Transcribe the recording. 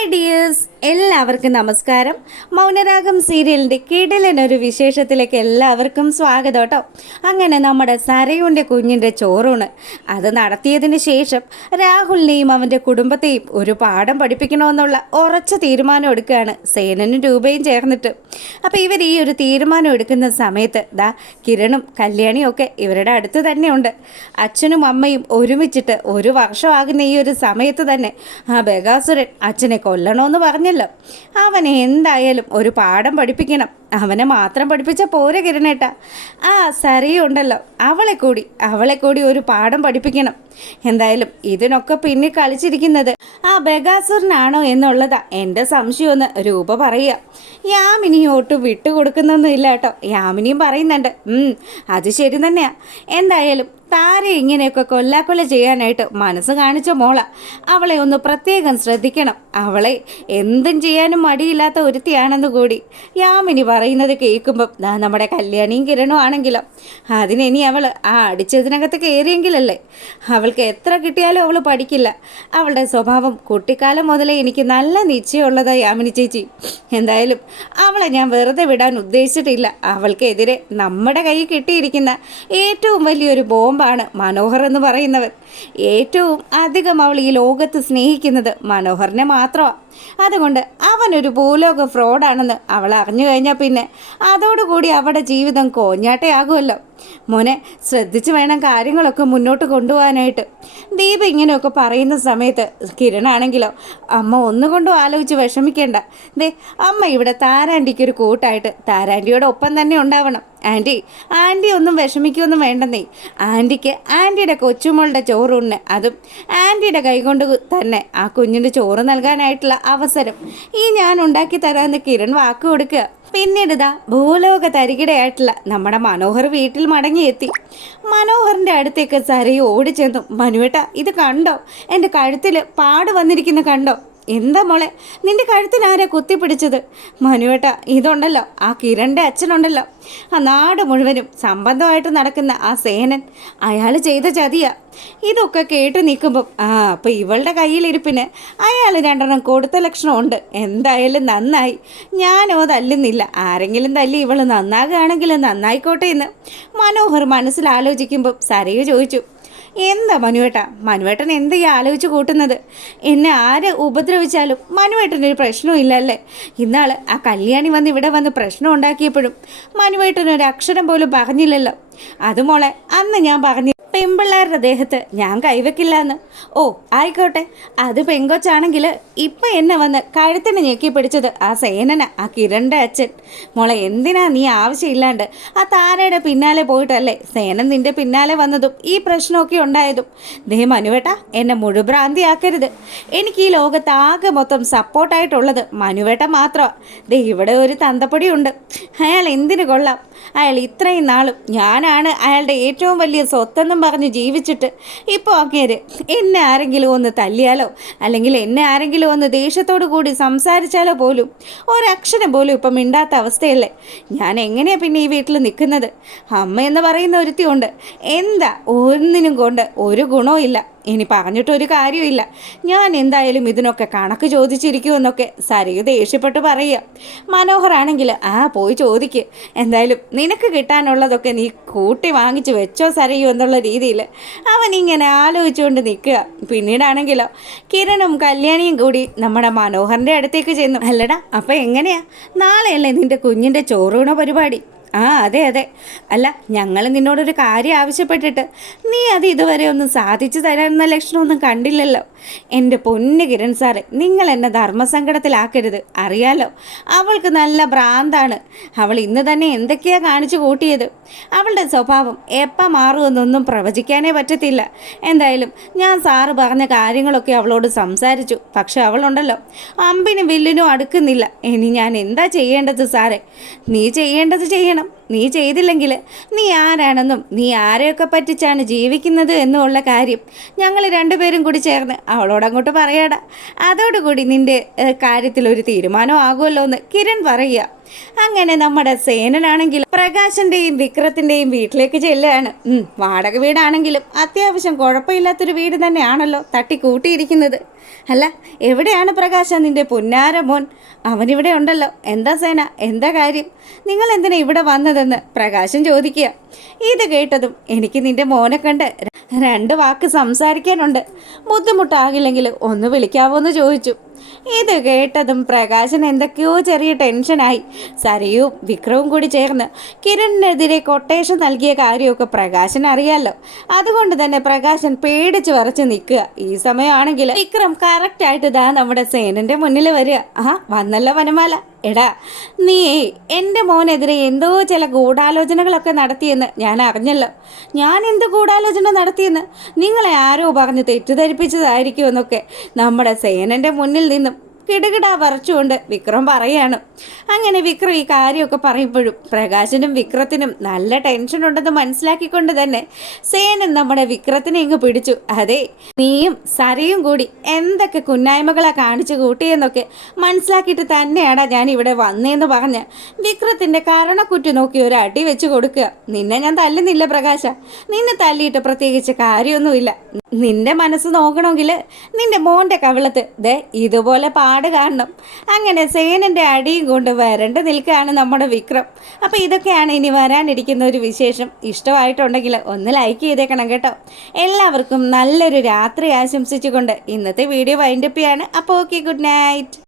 Hi dears, എല്ലാവർക്കും നമസ്കാരം. മൗനരാഗം സീരിയലിൻ്റെ കിടിലനൊരു വിശേഷത്തിലേക്ക് എല്ലാവർക്കും സ്വാഗതം കേട്ടോ. അങ്ങനെ നമ്മുടെ സരയുൻ്റെ കുഞ്ഞിൻ്റെ ചോറൂണ് അത് നടത്തിയതിന് ശേഷം രാഹുലിനെയും അവൻ്റെ കുടുംബത്തെയും ഒരു പാഠം പഠിപ്പിക്കണമെന്നുള്ള ഉറച്ച തീരുമാനം എടുക്കുകയാണ് സേനനും രൂപയും ചേർന്നിട്ട്. അപ്പോൾ ഇവർ ഈ ഒരു തീരുമാനം എടുക്കുന്ന സമയത്ത് കിരണും കല്യാണിയും ഒക്കെ ഇവരുടെ അടുത്ത് തന്നെയുണ്ട്. അച്ഛനും അമ്മയും ഒരുമിച്ചിട്ട് ഒരു വർഷമാകുന്ന ഈ ഒരു സമയത്ത് തന്നെ ആ ബഗാസുരൻ അച്ഛനെ കൊല്ലണമെന്ന് പറഞ്ഞല്ലോ. അവനെ എന്തായാലും ഒരു പാഠം പഠിപ്പിക്കണം. അവനെ മാത്രം പഠിപ്പിച്ച പോരെ കിരണേട്ട, ആ സരയുണ്ടല്ലോ അവളെ കൂടി ഒരു പാഠം പഠിപ്പിക്കണം. എന്തായാലും ഇതിനൊക്കെ പിന്നിൽ കളിച്ചിരിക്കുന്നത് ആ ബഗാസുരനാണോ എന്നുള്ളതാ എൻ്റെ സംശയമെന്ന് രൂപ പറയുക. യാമിനി ഒട്ടും വിട്ടുകൊടുക്കുന്നൊന്നും ഇല്ല കേട്ടോ. യാമിനിയും പറയുന്നുണ്ട് അത് ശരി തന്നെയാ. എന്തായാലും താരെ ഇങ്ങനെയൊക്കെ കൊല്ലാക്കൊല്ല ചെയ്യാനായിട്ട് മനസ്സ് കാണിച്ച മോള, അവളെ ഒന്ന് പ്രത്യേകം ശ്രദ്ധിക്കണം. അവളെ എന്തും ചെയ്യാനും മടിയില്ലാത്ത ഒരുത്തിയാണെന്ന് കൂടി യാമിനി പറയുന്നത് കേൾക്കുമ്പം നമ്മുടെ കല്യാണിയും കിരണും ആണെങ്കിലോ അതിനി അവൾ ആ അടിച്ചതിനകത്ത് കയറിയെങ്കിലല്ലേ. അവൾക്ക് എത്ര കിട്ടിയാലും അവൾ പഠിക്കില്ല. അവളുടെ സ്വഭാവം കുട്ടിക്കാലം മുതലേ എനിക്ക് നല്ല നിശ്ചയമുള്ളതാണ് യാമിനി ചേച്ചി. എന്തായാലും അവളെ ഞാൻ വെറുതെ വിടാൻ ഉദ്ദേശിച്ചിട്ടില്ല. അവൾക്കെതിരെ നമ്മുടെ കയ്യിൽ കിട്ടിയിരിക്കുന്ന ഏറ്റവും വലിയൊരു ബോംബാണ് മനോഹർ എന്ന് പറയുന്നവൻ. ഏറ്റവും അധികം അവൾ ഈ ലോകത്ത് സ്നേഹിക്കുന്നത് മനോഹറിനെ മാത്രമാണ്. അതുകൊണ്ട് അവനൊരു ഭൂലോക ഫ്രോഡാണെന്ന് അവൾ അറിഞ്ഞു കഴിഞ്ഞാൽ പിന്നെ അതോടുകൂടി അവളുടെ ജീവിതം കോഞ്ഞാട്ടയാകുമല്ലോ. മോനെ ശ്രദ്ധിച്ച് വേണം കാര്യങ്ങളൊക്കെ മുന്നോട്ട് കൊണ്ടുപോകാനായിട്ട്. ദീപ ഇങ്ങനെയൊക്കെ പറയുന്ന സമയത്ത് കിരണാണെങ്കിലോ അമ്മ ഒന്നുകൊണ്ടും ആലോചിച്ച് വിഷമിക്കേണ്ട. അമ്മ ഇവിടെ താരാൻറ്റിക്കൊരു കൂട്ടായിട്ട് താരാൻറ്റിയോടൊപ്പം തന്നെ ഉണ്ടാവണം. ആൻറ്റി ഒന്നും വിഷമിക്കൊന്നും വേണ്ടെന്നേ. ആൻറ്റിക്ക് ആൻറ്റിയുടെ കൊച്ചുമോളുടെ ചോറൂണ്, അതും ആൻറ്റിയുടെ കൈകൊണ്ട് തന്നെ ആ കുഞ്ഞിൻ്റെ ചോറ് നൽകാനായിട്ടുള്ള അവസരം ഈ ഞാൻ ഉണ്ടാക്കി തരാമെന്ന് കിരൺ വാക്ക് കൊടുക്കുക. പിന്നീട് ഭൂലോക തരികിടയായിട്ടുള്ള നമ്മുടെ മനോഹർ വീട്ടിൽ മടങ്ങിയെത്തി. മനോഹറിൻ്റെ അടുത്തേക്ക് സരയു ഓടിച്ചെന്നു. മനുവേട്ട ഇത് കണ്ടോ, എൻ്റെ കഴുത്തിൽ പാട് വന്നിരിക്കുന്ന കണ്ടോ? എന്താ മോളെ നിന്റെ കഴുത്തിൽ ആരാ കുത്തിപ്പിടിച്ചത്? മനുവേട്ട ഇതുണ്ടല്ലോ ആ കിരണിൻ്റെ അച്ഛനുണ്ടല്ലോ, ആ നാട് മുഴുവനും സംബന്ധമായിട്ട് നടക്കുന്ന ആ സേനൻ, അയാൾ ചെയ്ത ചതിയാ. ഇതൊക്കെ കേട്ട് നിൽക്കുമ്പം അപ്പോൾ ഇവളുടെ കയ്യിലിരിപ്പിന് അയാൾ 2 കൊടുത്ത ലക്ഷണമുണ്ട്. എന്തായാലും നന്നായി. ഞാനോ തല്ലുന്നില്ല. ആരെങ്കിലും തല്ലി ഇവൾ നന്നാകുകയാണെങ്കിൽ നന്നായിക്കോട്ടെ എന്ന് മനോഹർ മനസ്സിലാലോചിക്കുമ്പം സരയു ചോദിച്ചു, എന്താ മനുവേട്ടൻ എന്താ ഈ ആലോചിച്ച് കൂട്ടുന്നത്? എന്നെ ആര് ഉപദ്രവിച്ചാലും മനുവേട്ടനൊരു പ്രശ്നവും ഇല്ലല്ലേ? ഇന്നാൾ ആ കല്യാണി വന്ന് ഇവിടെ വന്ന് പ്രശ്നം ഉണ്ടാക്കിയപ്പോഴും മനുവേട്ടനൊരു അക്ഷരം പോലും പറഞ്ഞില്ലല്ലോ. അതുമോളെ അന്ന് ഞാൻ പറഞ്ഞു പെൺപിള്ളേരുടെ ദേഹത്ത് ഞാൻ കൈവയ്ക്കില്ല എന്ന്. ഓ ആയിക്കോട്ടെ, അത് പെങ്കൊച്ചാണെങ്കിൽ ഇപ്പം എന്നെ വന്ന് കഴുത്തിന് ഞെക്കി പിടിച്ചത് ആ സേനന, ആ കിരണിൻ്റെ അച്ഛൻ. മോളെ എന്തിനാ നീ ആവശ്യമില്ലാണ്ട് ആ താരയുടെ പിന്നാലെ പോയിട്ടല്ലേ സേനൻ നിൻ്റെ പിന്നാലെ വന്നതും ഈ പ്രശ്നമൊക്കെ ഉണ്ടായതും? മനുവേട്ട എന്നെ മുഴുഭ്രാന്തിയാക്കരുത്. എനിക്ക് ഈ ലോകത്ത് ആകെ മൊത്തം സപ്പോർട്ടായിട്ടുള്ളത് മനുവേട്ട മാത്രമാണ്. ഇവിടെ ഒരു തന്തപ്പൊടിയുണ്ട്. അയാൾ എന്തിനു കൊള്ളാം. അയാൾ ഇത്രയും നാളും ഞാനാണ് അയാളുടെ ഏറ്റവും വലിയ സ്വത്തെന്നും പറഞ്ഞ് ജീവിച്ചിട്ട് ഇപ്പോൾ അങ്ങേര് എന്നെ ആരെങ്കിലും ഒന്ന് തല്ലിയാലോ അല്ലെങ്കിൽ എന്നെ ആരെങ്കിലും ഒന്ന് ദേഷ്യത്തോടു കൂടി സംസാരിച്ചാലോ പോലും ഒരക്ഷരം പോലും ഇപ്പം മിണ്ടാത്ത അവസ്ഥയല്ലേ. ഞാൻ എങ്ങനെയാണ് പിന്നെ ഈ വീട്ടിൽ നിൽക്കുന്നത്? അമ്മ എന്ന് പറയുന്ന ഒരുത്തിയുണ്ട്. എന്താ ഒന്നിനും കൊണ്ട് ഒരു ഗുണവും ഇല്ല. ഇനി പറഞ്ഞിട്ടൊരു കാര്യമില്ല. ഞാൻ എന്തായാലും ഇതിനൊക്കെ കണക്ക് ചോദിച്ചിരിക്കുമെന്നൊക്കെ സരയു ദേഷ്യപ്പെട്ട് പറയുക. മനോഹറാണെങ്കിൽ പോയി ചോദിക്ക്. എന്തായാലും നിനക്ക് കിട്ടാനുള്ളതൊക്കെ നീ കൂട്ടി വാങ്ങിച്ച് വെച്ചോ സരയു എന്നുള്ള രീതിയിൽ അവനിങ്ങനെ ആലോചിച്ചുകൊണ്ട് നിൽക്കുക. പിന്നീടാണെങ്കിലോ കിരണും കല്യാണിയും കൂടി നമ്മുടെ മനോഹറിൻ്റെ അടുത്തേക്ക് ചെന്നു. അല്ലടാ അപ്പം എങ്ങനെയാ, നാളെയല്ലേ നിൻ്റെ കുഞ്ഞിൻ്റെ ചോറൂണ പരിപാടി? അതെ. അല്ല, ഞങ്ങൾ നിന്നോടൊരു കാര്യം ആവശ്യപ്പെട്ടിട്ട് നീ അത് ഇതുവരെ ഒന്നും സാധിച്ചു തരാമെന്ന ലക്ഷണമൊന്നും കണ്ടില്ലല്ലോ. എൻ്റെ പൊന്ന് കിരൺ സാറ്, നിങ്ങൾ എന്നെ ധർമ്മസങ്കടത്തിലാക്കരുത്. അറിയാലോ അവൾക്ക് നല്ല ഭ്രാന്താണ്. അവൾ ഇന്ന് തന്നെ എന്തൊക്കെയാണ് കാണിച്ചു കൂട്ടിയത്. അവളുടെ സ്വഭാവം എപ്പം മാറുമെന്നൊന്നും പ്രവചിക്കാനേ പറ്റത്തില്ല. എന്തായാലും ഞാൻ സാറ് പറഞ്ഞ കാര്യങ്ങളൊക്കെ അവളോട് സംസാരിച്ചു. പക്ഷെ അവളുണ്ടല്ലോ അമ്പിനും വില്ലിനും അടുക്കുന്നില്ല. ഇനി ഞാൻ എന്താ ചെയ്യേണ്ടത് സാറേ? നീ ചെയ്യേണ്ടത് ചെയ്യണം. നീ ചെയ്തില്ലെങ്കിൽ നീ ആരാണെന്നും നീ ആരെയൊക്കെ പറ്റിച്ചാണ് ജീവിക്കുന്നത് എന്നുമുള്ള കാര്യം ഞങ്ങൾ 2 പേരും കൂടി ചേർന്ന് അവളോടങ്ങോട്ട് പറയാടാ. അതോടുകൂടി നിൻ്റെ കാര്യത്തിൽ ഒരു തീരുമാനം ആകുമല്ലോ എന്ന് കിരൺ പറയുക. അങ്ങനെ നമ്മുടെ സേനനാണെങ്കിൽ പ്രകാശിന്റെയും വിക്രത്തിന്റെയും വീട്ടിലേക്ക് ചെല്ലുകയാണ്. വാടക വീടാണെങ്കിലും അത്യാവശ്യം കുഴപ്പമില്ലാത്തൊരു വീട് തന്നെയാണല്ലോ തട്ടിക്കൂട്ടിയിരിക്കുന്നത്. അല്ല, എവിടെയാണ് പ്രകാശ നിന്റെ പുന്നാര മോൻ? അവനിവിടെ ഉണ്ടല്ലോ. എന്താ സേന, എന്താ കാര്യം? നിങ്ങൾ എന്തിനാ ഇവിടെ വന്നതെന്ന് പ്രകാശൻ ചോദിക്കുക. ഇത് കേട്ടതും എനിക്ക് നിന്റെ മോനെ കണ്ട് രണ്ട് വാക്ക് സംസാരിക്കാനുണ്ട്. ബുദ്ധിമുട്ടാകില്ലെങ്കിൽ ഒന്ന് വിളിക്കാവോ എന്ന് ചോദിച്ചു. ഇത് കേട്ടതും പ്രകാശൻ എന്തൊക്കെയോ ചെറിയ ടെൻഷനായി. സരയും വിക്രവും കൂടി ചേർന്ന് കിരണിനെതിരെ കൊട്ടേഷൻ നൽകിയ കാര്യമൊക്കെ പ്രകാശൻ അറിയാലോ. അതുകൊണ്ട് തന്നെ പ്രകാശൻ പേടിച്ച് വരച്ച് നിൽക്കുക. ഈ സമയമാണെങ്കിൽ വിക്രം കറക്റ്റായിട്ട് ഇതാ നമ്മുടെ സേനന്റെ മുന്നിൽ വരിക. വന്നല്ലോ വനമാല. എടാ, നീ എൻ്റെ മോനെതിരെ എന്തോ ചില ഗൂഢാലോചനകളൊക്കെ നടത്തിയെന്ന് ഞാൻ അറിഞ്ഞല്ലോ. ഞാൻ എന്ത് ഗൂഢാലോചന നടത്തിയെന്ന്? നിങ്ങളെ ആരോ പറഞ്ഞ് തെറ്റിദ്ധരിപ്പിച്ചതായിരിക്കുമെന്നൊക്കെ നമ്മുടെ സേനൻ്റെ മുന്നിൽ നിന്നും കിടുകിടാ വരച്ചുകൊണ്ട് വിക്രം പറയാണ്. അങ്ങനെ വിക്രം ഈ കാര്യമൊക്കെ പറയുമ്പോഴും പ്രകാശനും വിക്രത്തിനും നല്ല ടെൻഷൻ ഉണ്ടെന്ന് മനസ്സിലാക്കിക്കൊണ്ട് തന്നെ സേനൻ നമ്മുടെ വിക്രത്തിനെ ഇങ്ങ് പിടിച്ചു. അതെ, നീയും സരയും കൂടി എന്തൊക്കെ കുന്നായ്മകളാ കാണിച്ചു കൂട്ടിയെന്നൊക്കെ മനസ്സിലാക്കിയിട്ട് തന്നെയാടാ ഞാൻ ഇവിടെ വന്നേന്ന് പറഞ്ഞ് വിക്രത്തിൻ്റെ കരണക്കുറ്റി നോക്കി ഒരു അടി വെച്ച് കൊടുക്കുക. നിന്നെ ഞാൻ തല്ലുന്നില്ല പ്രകാശ, നിന്നെ തല്ലിയിട്ട് പ്രത്യേകിച്ച് കാര്യമൊന്നുമില്ല. നിന്റെ മനസ്സ് നോക്കണമെങ്കിൽ നിന്റെ മോൻ്റെ കവിളത്ത് ദേ ഇതുപോലെ പാട് കാണണം. അങ്ങനെ സേനൻ്റെ അടിയും കൊണ്ട് വരണ്ട് നിൽക്കുകയാണ് നമ്മുടെ വിക്രം. അപ്പോൾ ഇതൊക്കെയാണ് ഇനി വരാനിരിക്കുന്ന ഒരു വിശേഷം. ഇഷ്ടമായിട്ടുണ്ടെങ്കിൽ ഒന്ന് ലൈക്ക് ചെയ്തേക്കണം കേട്ടോ. എല്ലാവർക്കും നല്ലൊരു രാത്രി ആശംസിച്ചുകൊണ്ട് ഇന്നത്തെ വീഡിയോ വൈൻഡപ്പ് ചെയ്യാണ്. അപ്പോൾ ഓക്കെ, ഗുഡ് നൈറ്റ്.